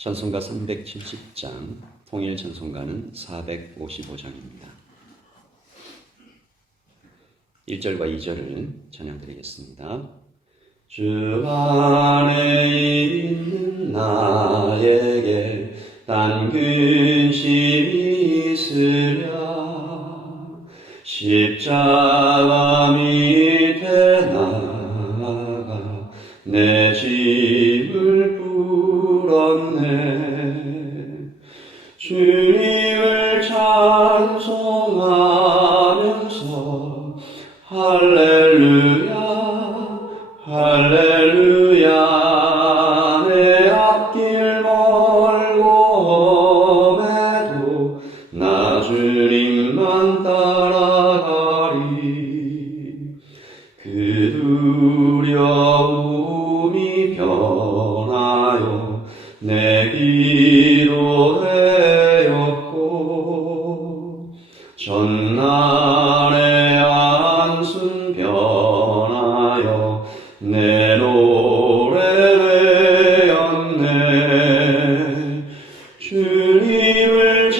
찬송가 370장, 통일 찬송가는 455장입니다. 1절과 2절을 찬양드리겠습니다. 주 안에 있는 나에게 단 근심이 있으랴 십자가 밑에 나가 내 짐을 풀었네. 주님을 찬송하면서 할렐루야 할렐루야 내 앞길 멀고 험해도 나 주님만 따라가리. 그 두려움이 변하여 내 기도 되었고 전날의 안순 변하여 내 노래 되었네. 주님을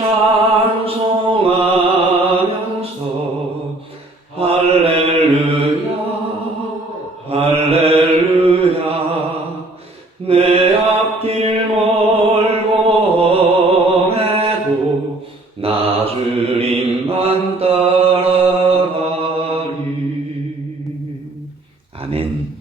찬송하면서 할렐루야 할렐루야 내 앞길 멀고 험해도 나 주님만 따라가리. 아멘.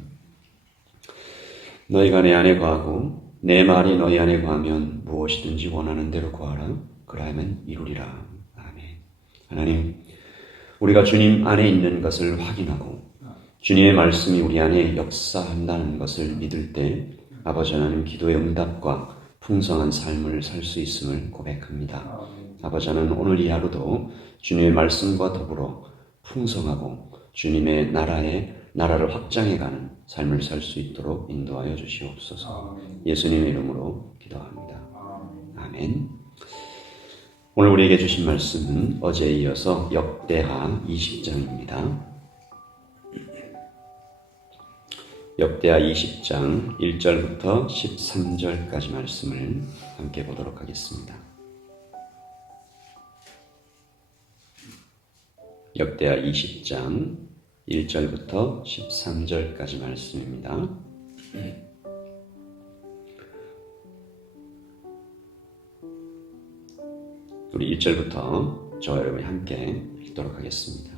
너희가 내 안에 거하고 내 말이 너희 안에 거하면 무엇이든지 원하는 대로 구하라. 그러하면 이루리라. 아멘. 하나님, 우리가 주님 안에 있는 것을 확인하고 주님의 말씀이 우리 안에 역사한다는 것을 믿을 때 아버지 하나님 기도의 응답과 풍성한 삶을 살 수 있음을 고백합니다. 아버지 하나님 오늘 이 하루도 주님의 말씀과 더불어 풍성하고 주님의 나라를 확장해가는 삶을 살 수 있도록 인도하여 주시옵소서. 예수님의 이름으로 기도합니다. 아멘. 오늘 우리에게 주신 말씀은 어제에 이어서 역대하 20장입니다. 역대하 20장 1절부터 13절까지 말씀을 함께 보도록 하겠습니다. 역대하 20장 1절부터 13절까지 말씀입니다. 우리 1절부터 저와 여러분이 함께 읽도록 하겠습니다.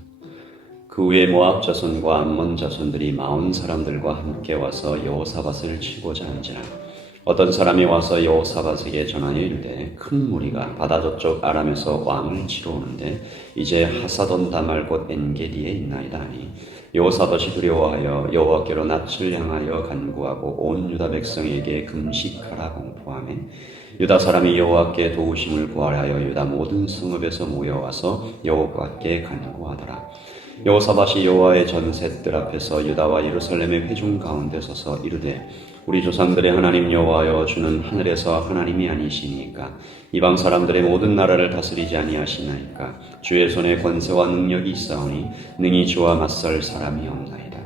그 후에 모압 자손과 암몬 자손들이 마온 사람들과 함께 와서 여호사밧을 치고자 한지라. 어떤 사람이 와서 여호사밧에게 전하여 이르되 큰 무리가 바다 저쪽 아람에서 왕을 치러 오는데 이제 하사돈다 말곧 엔게디에 있나이다 하니 여호사밧이 두려워하여 여호와께로 낯을 향하여 간구하고 온 유다 백성에게 금식하라 공포하며 유다 사람이 여호와께 도우심을 구하려 유다 모든 성읍에서 모여와서 여호와께 간구하더라. 여호사밧이 여호와의 전셋들 앞에서 유다와 예루살렘의 회중 가운데 서서 이르되 우리 조상들의 하나님 여호와여 주는 하늘에서 하나님이 아니시니까 이방 사람들의 모든 나라를 다스리지 아니하시나이까 주의 손에 권세와 능력이 있사오니 능히 주와 맞설 사람이 없나이다.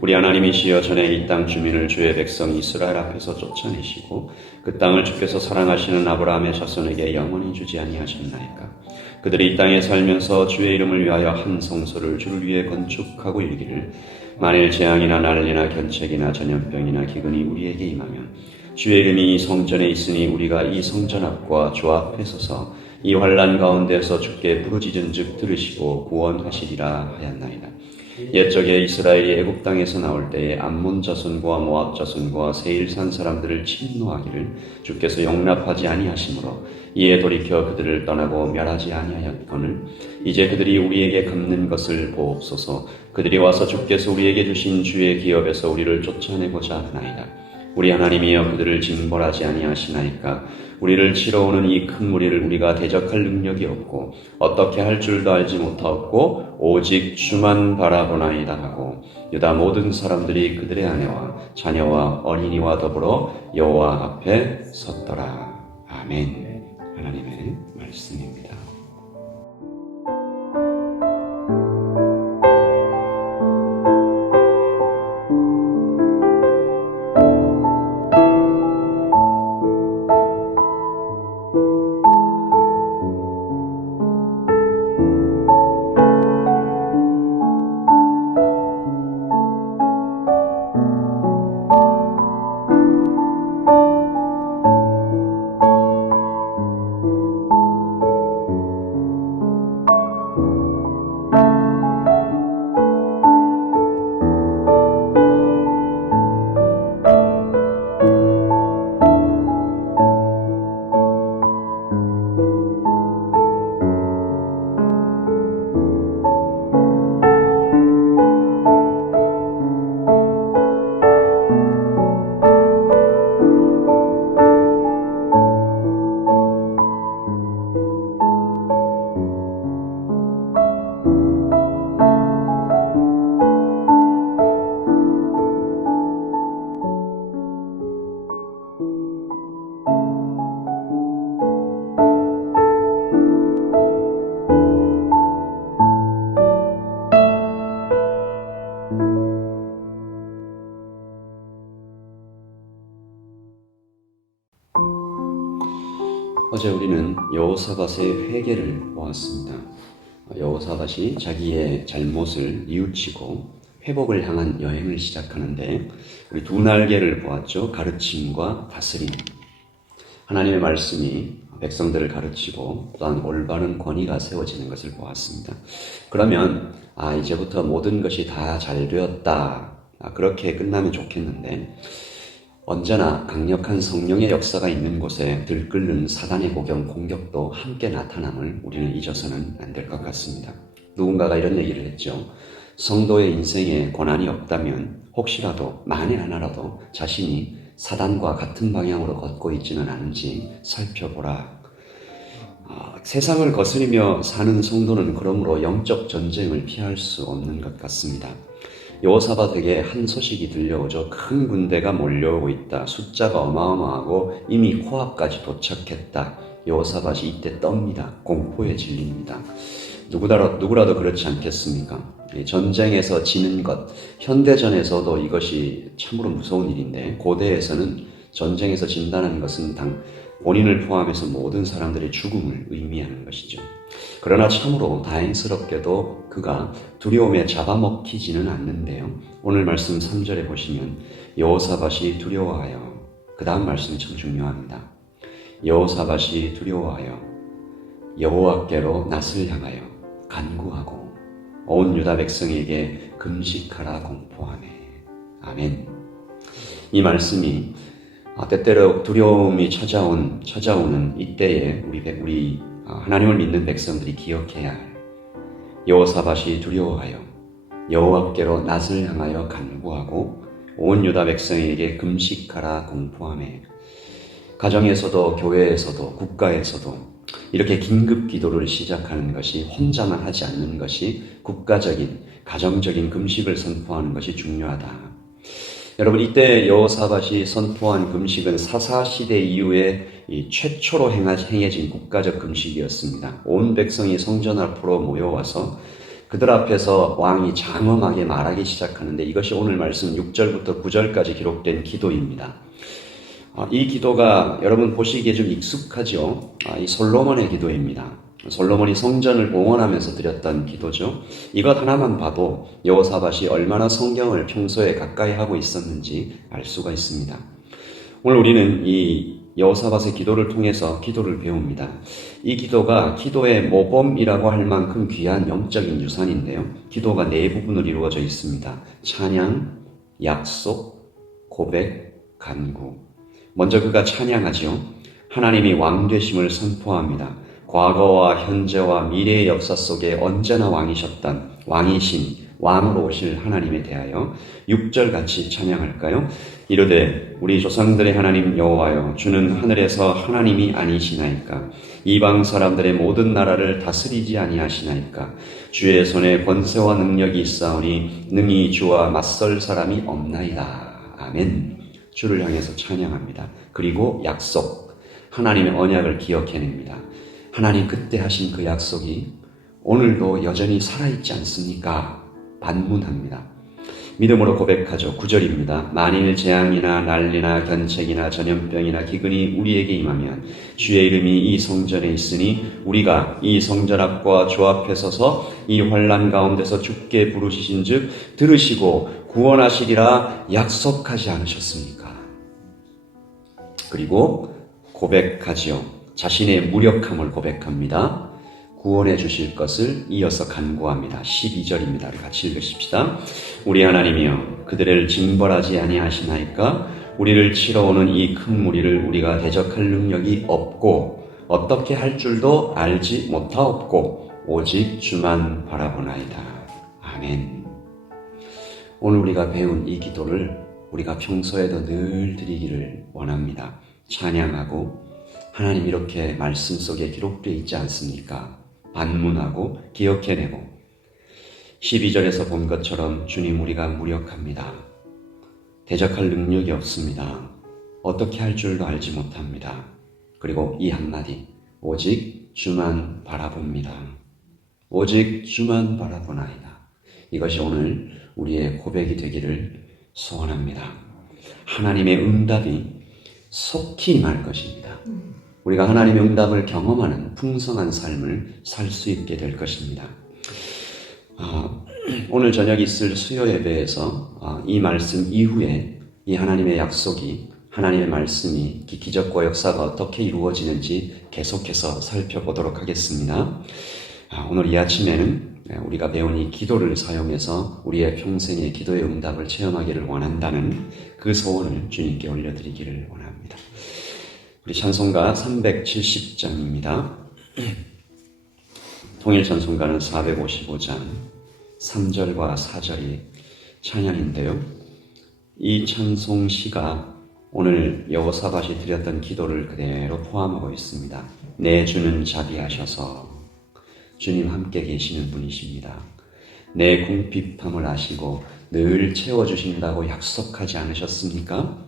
우리 하나님이시여 전에 이 땅 주민을 주의 백성 이스라엘 앞에서 쫓아내시고 그 땅을 주께서 사랑하시는 아브라함의 자손에게 영원히 주지 아니하셨나이까. 그들이 이 땅에 살면서 주의 이름을 위하여 한 성소를 주를 위해 건축하고 이르기를 만일 재앙이나 난리나 견책이나 전염병이나 기근이 우리에게 임하면 주의 이름이 이 성전에 있으니 우리가 이 성전 앞과 주 앞에 서서 이 환난 가운데서 주께 부르짖은즉 들으시고 구원하시리라 하였나이다. 옛적에 이스라엘이 애굽 땅에서 나올 때에 암몬 자손과 모압 자손과 세일산 사람들을 침노하기를 주께서 용납하지 아니하시므로 이에 돌이켜 그들을 떠나고 멸하지 아니하였거늘 이제 그들이 우리에게 갚는 것을 보옵소서. 그들이 와서 주께서 우리에게 주신 주의 기업에서 우리를 쫓아내고자 하나이다. 우리 하나님이여 그들을 징벌하지 아니하시나이까. 우리를 치러 오는 이 큰 무리를 우리가 대적할 능력이 없고 어떻게 할 줄도 알지 못하였고 오직 주만 바라보나이다 하고 유다 모든 사람들이 그들의 아내와 자녀와 어린이와 더불어 여호와 앞에 섰더라. 아멘. 하나님의 말씀입니다. 어제 우리는 여호사밧의 회개를 보았습니다. 여호사밧이 자기의 잘못을 뉘우치고 회복을 향한 여행을 시작하는데 우리 두 날개를 보았죠. 가르침과 다스림. 하나님의 말씀이 백성들을 가르치고 또한 올바른 권위가 세워지는 것을 보았습니다. 그러면 이제부터 모든 것이 다 잘 되었다. 그렇게 끝나면 좋겠는데 언제나 강력한 성령의 역사가 있는 곳에 들끓는 사단의 공격도 함께 나타남을 우리는 잊어서는 안 될 것 같습니다. 누군가가 이런 얘기를 했죠. 성도의 인생에 고난이 없다면 혹시라도 만에 하나라도 자신이 사단과 같은 방향으로 걷고 있지는 않은지 살펴보라. 세상을 거스리며 사는 성도는 그러므로 영적 전쟁을 피할 수 없는 것 같습니다. 여호사밧에게 한 소식이 들려오죠. 큰 군대가 몰려오고 있다. 숫자가 어마어마하고 이미 코앞까지 도착했다. 여호사밧이 이때 떱니다. 공포에 질립니다. 누구라도 그렇지 않겠습니까? 전쟁에서 지는 것, 현대전에서도 이것이 참으로 무서운 일인데 고대에서는 전쟁에서 진다는 것은 본인을 포함해서 모든 사람들의 죽음을 의미하는 것이죠. 그러나 참으로 다행스럽게도 그가 두려움에 잡아먹히지는 않는데요. 오늘 말씀 3절에 보시면 여호사밧이 두려워하여, 그 다음 말씀이 참 중요합니다. 여호사밧이 두려워하여 여호와께로 낯을 향하여 간구하고 온 유다 백성에게 금식하라 공포하네. 아멘. 이 말씀이 때때로 두려움이 찾아오는 이때에 우리 하나님을 믿는 백성들이 기억해야 할 여호사밧이 두려워하여 여호와께로 낯을 향하여 간구하고 온 유다 백성에게 금식하라 공포하매. 가정에서도 교회에서도 국가에서도 이렇게 긴급 기도를 시작하는 것이 혼자만 하지 않는 것이 국가적인 가정적인 금식을 선포하는 것이 중요하다. 여러분, 이때 여호사밧이 선포한 금식은 사사시대 이후에 최초로 행해진 국가적 금식이었습니다. 온 백성이 성전 앞으로 모여와서 그들 앞에서 왕이 장엄하게 말하기 시작하는데 이것이 오늘 말씀 6절부터 9절까지 기록된 기도입니다. 이 기도가 여러분 보시기에 좀 익숙하죠. 이 솔로몬의 기도입니다. 솔로몬이 성전을 봉헌하면서 드렸던 기도죠. 이것 하나만 봐도 여호사밧이 얼마나 성경을 평소에 가까이 하고 있었는지 알 수가 있습니다. 오늘 우리는 이 여호사밧의 기도를 통해서 기도를 배웁니다. 이 기도가 기도의 모범이라고 할 만큼 귀한 영적인 유산인데요. 기도가 네 부분으로 이루어져 있습니다. 찬양, 약속, 고백, 간구. 먼저 그가 찬양하죠. 하나님이 왕 되심을 선포합니다. 과거와 현재와 미래의 역사 속에 언제나 왕이셨던 왕이신 왕으로 오실 하나님에 대하여 6절 같이 찬양할까요? 이르되 우리 조상들의 하나님 여호와여 주는 하늘에서 하나님이 아니시나이까? 이방 사람들의 모든 나라를 다스리지 아니하시나이까? 주의 손에 권세와 능력이 있사오니 능히 주와 맞설 사람이 없나이다. 아멘. 주를 향해서 찬양합니다. 그리고 약속, 하나님의 언약을 기억해냅니다. 하나님 그때 하신 그 약속이 오늘도 여전히 살아있지 않습니까? 반문합니다. 믿음으로 고백하죠. 9절입니다. 만일 재앙이나 난리나 견책이나 전염병이나 기근이 우리에게 임하면 주의 이름이 이 성전에 있으니 우리가 이 성전 앞과 주 앞에 서서 이 환난 가운데서 주께 부르시신즉 들으시고 구원하시리라 약속하지 않으셨습니까? 그리고 고백하지요. 자신의 무력함을 고백합니다. 구원해 주실 것을 이어서 간구합니다. 12절입니다. 같이 읽으십시다. 우리 하나님이여 그들을 징벌하지 아니하시나이까? 우리를 치러 오는 이 큰 무리를 우리가 대적할 능력이 없고 어떻게 할 줄도 알지 못하옵고 오직 주만 바라보나이다. 아멘. 오늘 우리가 배운 이 기도를 우리가 평소에도 늘 드리기를 원합니다. 찬양하고 하나님 이렇게 말씀 속에 기록되어 있지 않습니까? 반문하고 기억해내고 12절에서 본 것처럼 주님 우리가 무력합니다. 대적할 능력이 없습니다. 어떻게 할 줄도 알지 못합니다. 그리고 이 한마디 오직 주만 바라봅니다. 오직 주만 바라보나이다. 이것이 오늘 우리의 고백이 되기를 소원합니다. 하나님의 응답이 속히 임할 것입니다. 우리가 하나님의 응답을 경험하는 풍성한 삶을 살 수 있게 될 것입니다. 오늘 저녁 있을 수요 예배에서 이 말씀 이후에 이 하나님의 약속이, 하나님의 말씀이 기적과 역사가 어떻게 이루어지는지 계속해서 살펴보도록 하겠습니다. 오늘 이 아침에는 우리가 배운 이 기도를 사용해서 우리의 평생의 기도의 응답을 체험하기를 원한다는 그 소원을 주님께 올려드리기를 원합니다. 우리 찬송가 370장입니다. 통일 찬송가는 455장 3절과 4절이 찬양인데요. 이 찬송시가 오늘 여호사밧이 드렸던 기도를 그대로 포함하고 있습니다. 내 주는 자비하셔서, 주님 함께 계시는 분이십니다. 내 궁핍함을 아시고 늘 채워주신다고 약속하지 않으셨습니까?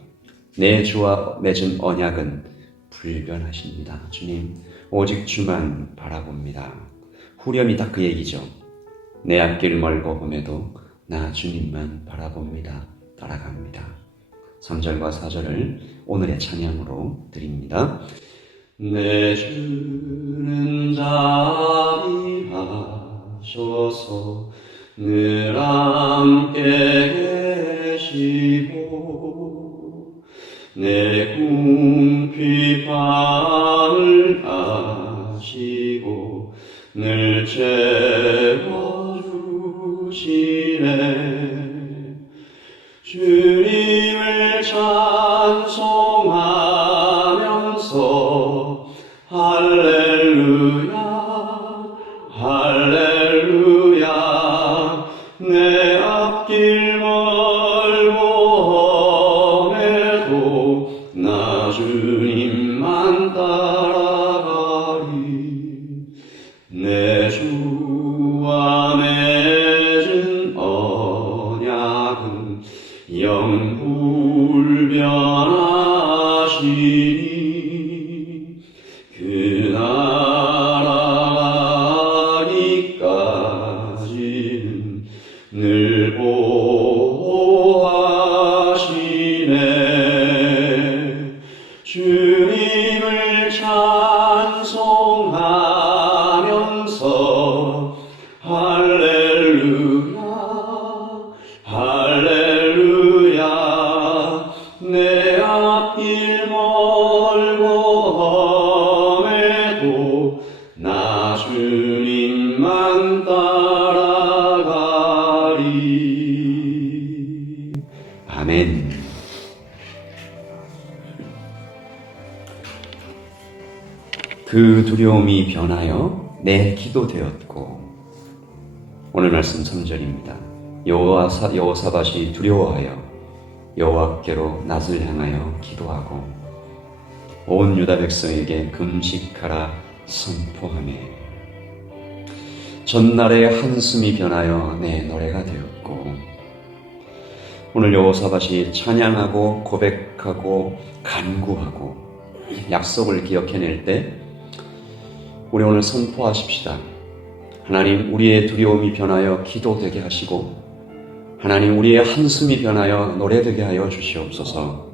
내 주와 맺은 언약은 불변하십니다. 주님, 오직 주만 바라봅니다. 후렴이 딱 그 얘기죠. 내 앞길 멀고 봄에도 나 주님만 바라봅니다. 따라갑니다. 3절과 4절을 오늘의 찬양으로 드립니다. 내 주는 자비하셔서 늘 함께 계시고 내 궁핍함을 아시고 늘 채워주시네. 주님을 찬송하면서 할렐루야 할렐루야 내 앞길 멀고 험해도 나 주님만 따라가리. 내 주와 맺은 언약은 영불변하시니 그 나라 가기까지는 늘 보호하시네. 주님을 찬송하면서 할렐루야 할렐루야 내 앞길 멀고 험해도 나 주님만 따라가리. 아멘. 그 두려움이 변하여 내 기도 되었고, 오늘 말씀 3절입니다. 여호사밧이 두려워하여 여호와께로 낯을 향하여 기도하고 온 유다 백성에게 금식하라 선포하며 전날의 한숨이 변하여 내 노래가 되었고, 오늘 여호사밧이 찬양하고 고백하고 간구하고 약속을 기억해낼 때 우리 오늘 선포하십시다. 하나님, 우리의 두려움이 변하여 기도되게 하시고 하나님, 우리의 한숨이 변하여 노래되게 하여 주시옵소서.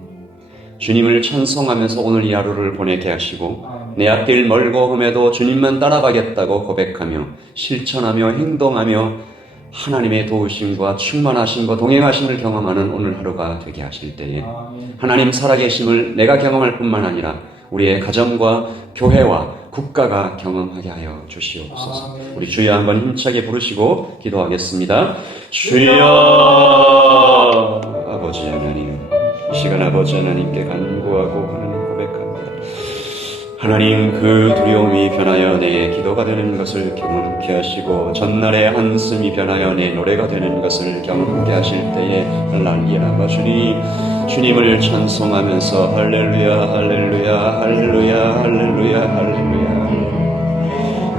주님을 찬송하면서 오늘 이 하루를 보내게 하시고 내 앞길 멀고 험해도 주님만 따라가겠다고 고백하며 실천하며 행동하며 하나님의 도우심과 충만하심과 동행하심을 경험하는 오늘 하루가 되게 하실 때에 하나님 살아계심을 내가 경험할 뿐만 아니라 우리의 가정과 교회와 국가가 경험하게 하여 주시옵소서. 우리 주여 한번 힘차게 부르시고 기도하겠습니다. 주여 아버지 하나님, 이 시간 아버지 하나님께 간구하고 하나님 고백합니다. 하나님, 그 두려움이 변하여 내 기도가 되는 것을 경험케 하시고 전날의 한숨이 변하여 내 노래가 되는 것을 경험케 하실 때에 할렐루야 주님을 찬송하면서 할렐루야 할렐루야 할렐루야 할렐루야 할렐루야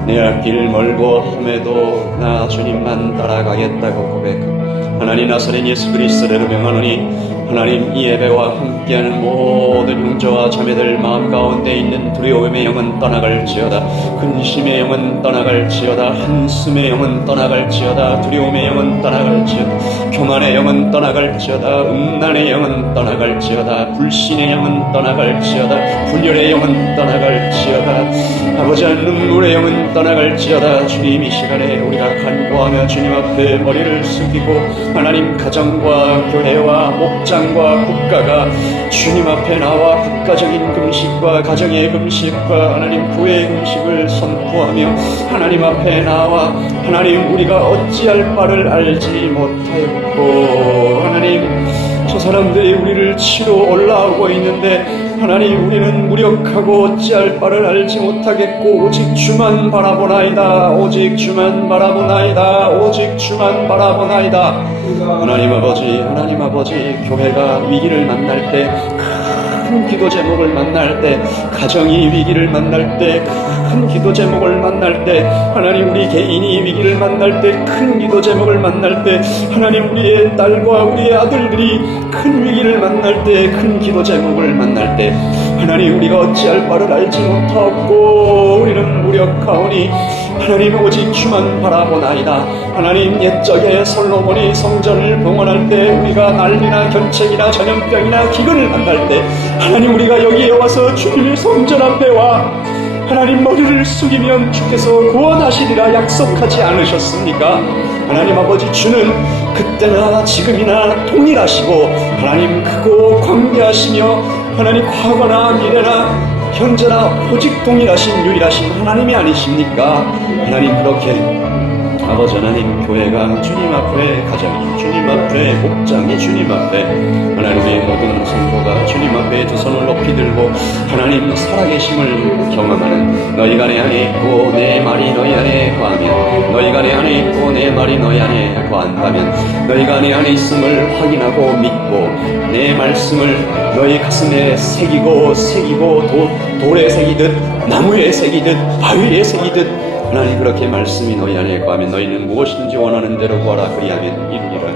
내 앞길 멀고 험해도 나 주님만 따라가겠다고 고백합니다. 하나님, 나사렛 예수 그리스도로 명하노니 하나님 이 예배와 함께하는 모든 형제와 자매들 마음 가운데 있는 두려움의 영은 떠나갈지어다. 근심의 영은 떠나갈지어다. 한숨의 영은 떠나갈지어다. 두려움의 영은 떠나갈지어다. 교만의 영은 떠나갈지어다. 음란의 영은 떠나갈지어다. 불신의 영은 떠나갈지어다. 분열의 영은 떠나갈지어다. 아버지 눈물의 영은 떠나갈지어다. 주님 이 시간에 우리가 간구하며 주님 앞에 머리를 숙이고 하나님 가정과 교회와 목장과 국가가 주님 앞에 나와 국가적인 금식과 가정의 금식과 하나님 교회의 금식을 선포하며 하나님 앞에 나와 하나님 우리가 어찌할 바를 알지 못하였고 하나님 저 사람들이 우리를 치러 올라오고 있는데 하나님 우리는 무력하고 어찌할 바를 알지 못하겠고 오직 주만 바라보나이다. 오직 주만 바라보나이다. 오직 주만 바라보나이다. 하나님 아버지 교회가 위기를 만날 때 큰 기도 제목을 만날 때 가정이 위기를 만날 때 큰 기도 제목을 만날 때 하나님 우리 개인이 위기를 만날 때 큰 기도 제목을 만날 때 하나님 우리의 딸과 우리의 아들들이 큰 위기를 만날 때 큰 기도 제목을 만날 때 하나님 우리가 어찌할 바를 알지 못하고 우리는 무력하오니 하나님 오직 주만 바라보나이다. 하나님 옛적에 솔로몬이 성전을 봉헌할 때 우리가 난리나 견책이나 전염병이나 기근을 만날 때 하나님 우리가 여기에 와서 주님의 성전 앞에 와 하나님 머리를 숙이면 주께서 구원하시리라 약속하지 않으셨습니까? 하나님 아버지 주는 그때나 지금이나 동일하시고 하나님 크고 광대하시며 하나님 과거나 미래나 현재나 오직 동일하신 유일하신 하나님이 아니십니까? 하나님 그렇게 아버지 하나님 교회가 주님 앞에 가정이 주님 앞에 목장이 주님 앞에 하나님 우리의 모든 성도가 주님 앞에 두 손을 높이 들고 하나님 살아계심을 경험하는 너희가 내 안에 있고 내 말이 너희 안에 거하면 너희가 내 안에 있고 내 말이 너희 안에 거한다면 너희가 내 안에 있음을 확인하고 믿고 내 말씀을 너희 가슴에 새기고 돌에 새기듯 나무에 새기듯 바위에 새기듯 하나님 그렇게 말씀이 너희 안에 거하면 너희는 무엇이든지 원하는 대로 구하라 그리하면 이루리라.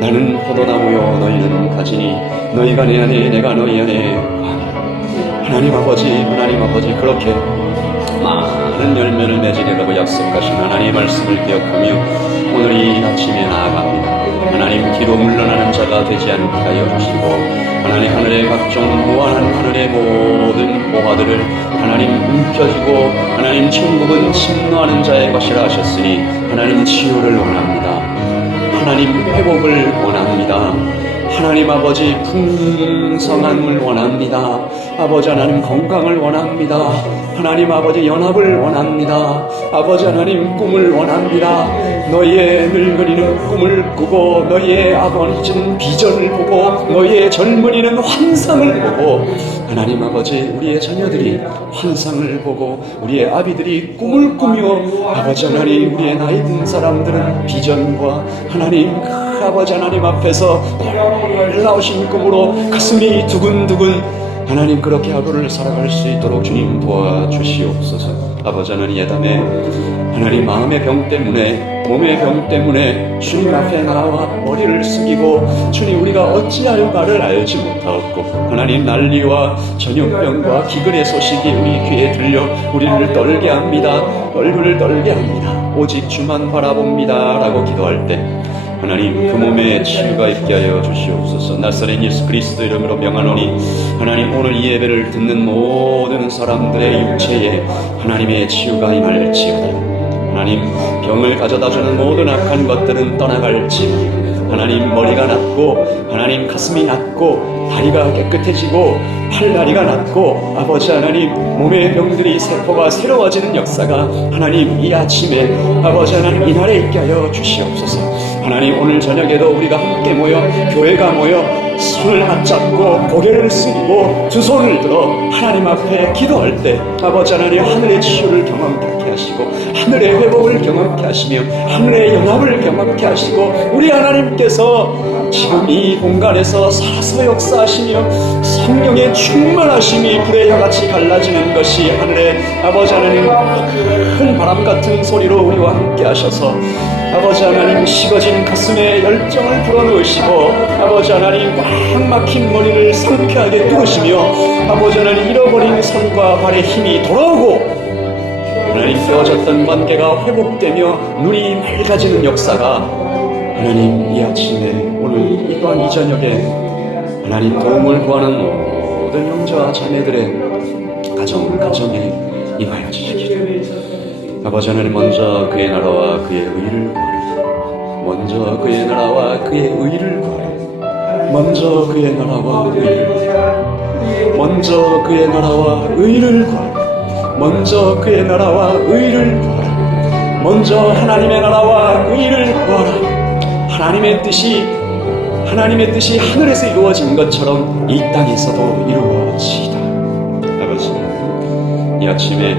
나는 포도나무요 너희는 가지니 너희가 내 안에 내가 너희 안에 하나님 아버지 그렇게 많은 열매를 맺으리라고 약속하신 하나님의 말씀을 기억하며 오늘 이 아침에 나아갑니다. 하나님 뒤로 물러나는 자가 되지 않게 하여 주시고 하나님 하늘의 각종 무한한 하늘의 모든 보화들을 하나님 움켜쥐고 하나님 천국은 침노하는 자의 것이라 하셨으니 하나님 치유를 원합니다. 하나님 회복을 원합니다. 하나님 아버지 풍성함을 원합니다. 아버지 하나님 건강을 원합니다. 하나님 아버지 연합을 원합니다. 아버지 하나님 꿈을 원합니다. 너희의 늙은이는 꿈을 꾸고 너희의 아버지는 비전을 보고 너희의 젊은이는 환상을 보고 하나님 아버지 우리의 자녀들이 환상을 보고 우리의 아비들이 꿈을 꾸며 아버지 하나님 우리의 나이 든 사람들은 비전과 하나님 아버지 하나님 앞에서 놀라우신 꿈으로 가슴이 두근두근 하나님 그렇게 하루를 살아갈 수 있도록 주님 도와주시옵소서. 아버지 하나님 예담에 하나님 마음의 병 때문에 몸의 병 때문에 주님 앞에 나와 머리를 숙이고 주님 우리가 어찌할 바를 알지 못하였고 하나님 난리와 전염병과 기근의 소식이 우리 귀에 들려 우리를 떨게 합니다. 얼굴을 떨게 합니다. 오직 주만 바라봅니다 라고 기도할 때 하나님 그 몸에 치유가 있게 하여 주시옵소서. 나사렛 예수 그리스도 이름으로 명하노니 하나님 오늘 이 예배를 듣는 모든 사람들의 육체에 하나님의 치유가 임할지어다. 하나님 병을 가져다주는 모든 악한 것들은 떠나갈지 하나님 머리가 낫고 하나님 가슴이 낫고 다리가 깨끗해지고 팔다리가 낫고 아버지 하나님 몸의 병들이 세포가 새로워지는 역사가 하나님 이 아침에 아버지 하나님 이날에 있게 하여 주시옵소서. 하나님 오늘 저녁에도 우리가 함께 모여 교회가 모여 손을 맞잡고 고개를 숙이고 두 손을 들어 하나님 앞에 기도할 때 아버지 하나님 하늘의 치유를 경험하게 하시고 하늘의 회복을 경험하게 하시며 하늘의 연합을 경험하게 하시고 우리 하나님께서 지금 이 공간에서 살아서 역사하시며 성령의 충만하심이 불의 혀같이 갈라지는 것이 하늘의 아버지 하나님 큰 바람 같은 소리로 우리와 함께 하셔서 아버지 하나님 식어진 가슴에 열정을 불어넣으시고 아버지 하나님 꽉 막힌 머리를 상쾌하게 뚫으시며 아버지 하나님 잃어버린 손과 발의 힘이 돌아오고 하나님 깨어졌던 관계가 회복되며 눈이 맑아지는 역사가 하나님 이 아침에 오늘 이 또한 이 저녁에 하나님 도움을 구하는 모든 형제와 자매들의 가정에 임하여 주시기를 아버지 하나님 먼저 그의 나라와 그의 의를 구하라 먼저 그의 나라와 그의 의를 구하라 먼저 그의 나라와 의를 구하라 먼저 그의 나라와 의를 구하라 먼저 그의 나라와 의를 구하라 먼저 하나님의 나라와 의를 구하라 하나님의 뜻이 하늘에서 이루어진 것처럼 이 땅에서도 이루어지다. 아버지, 이 아침에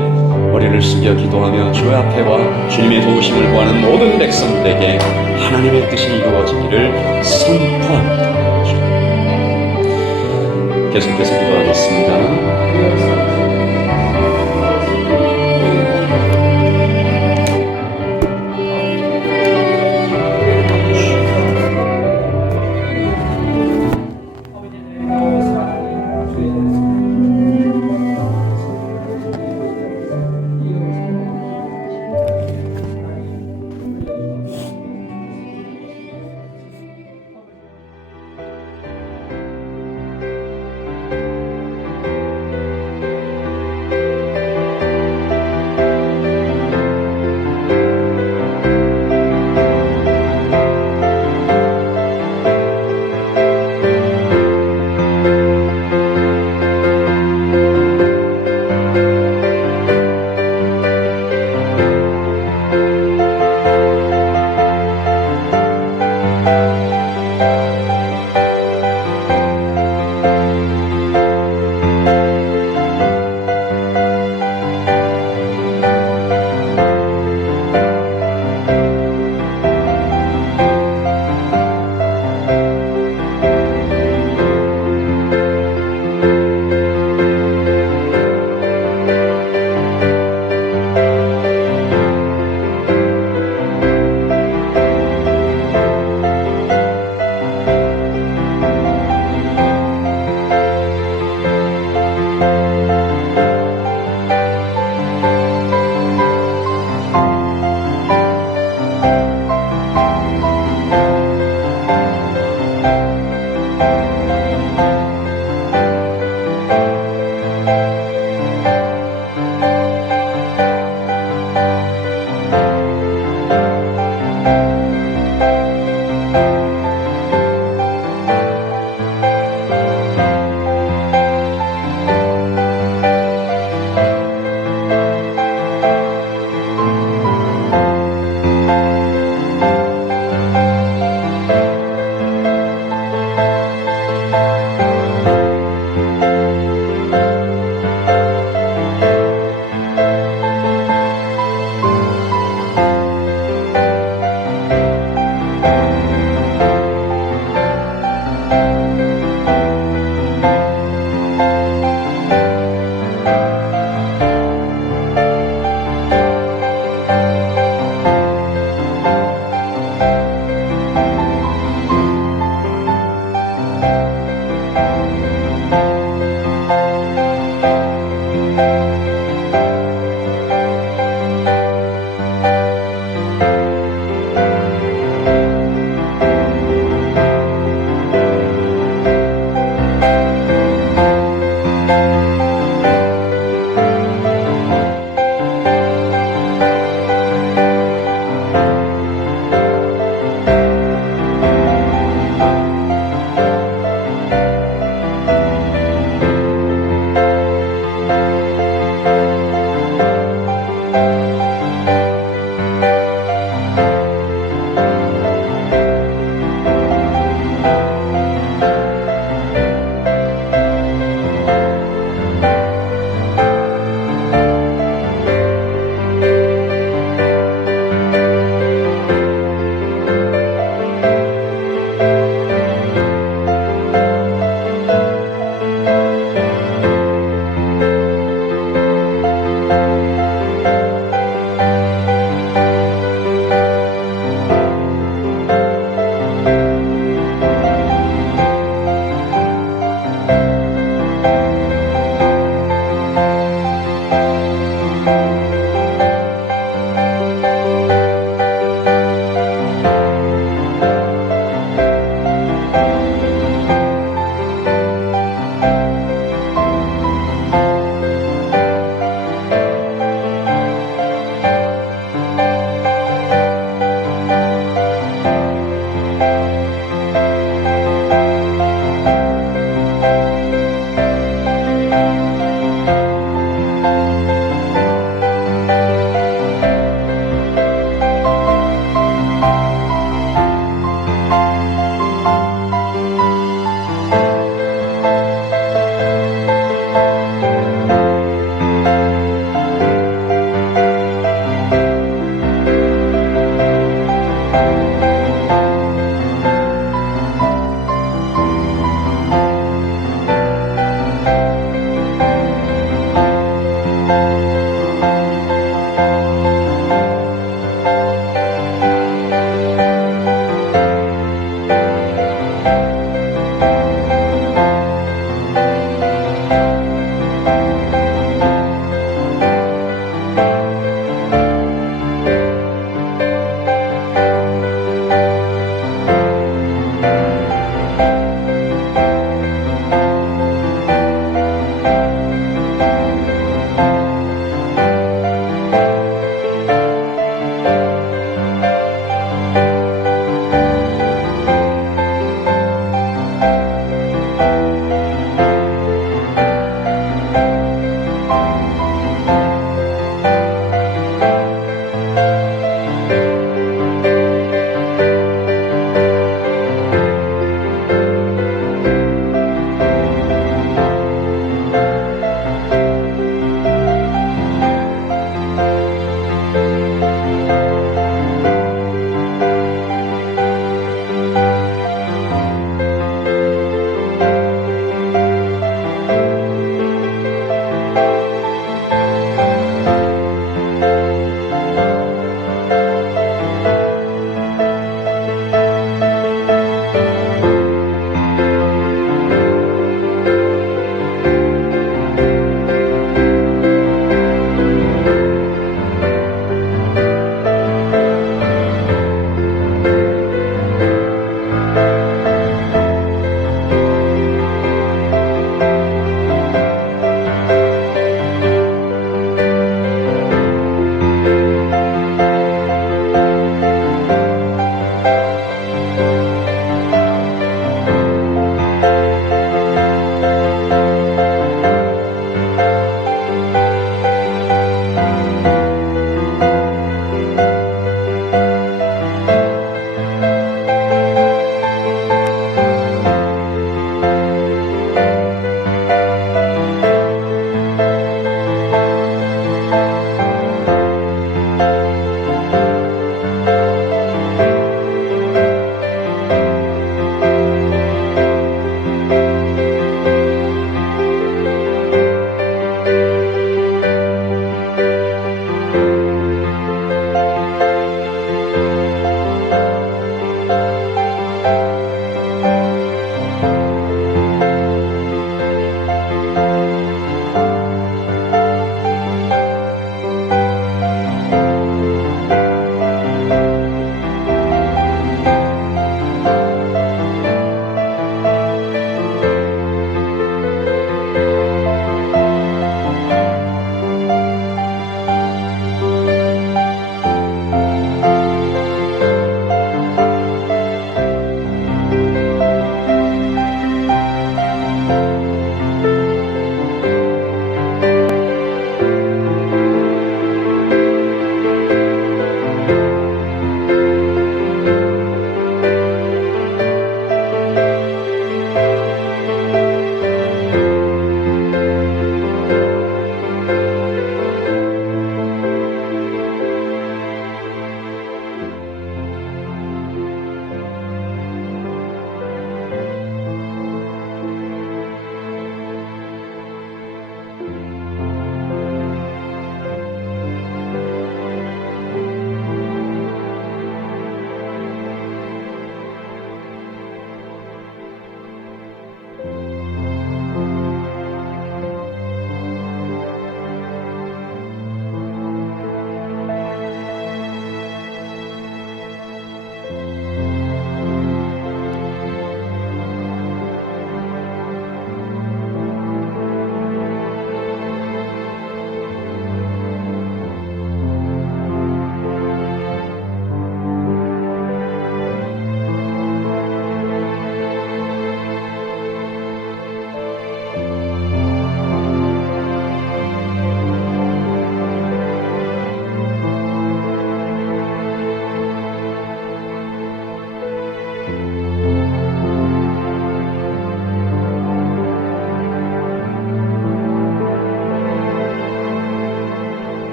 머리를 숙여 기도하며 주 앞에 와 주님의 도우심을 구하는 모든 백성들에게 하나님의 뜻이 이루어지기를 선포합니다. 계속해서 기도하겠습니다.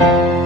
아멘.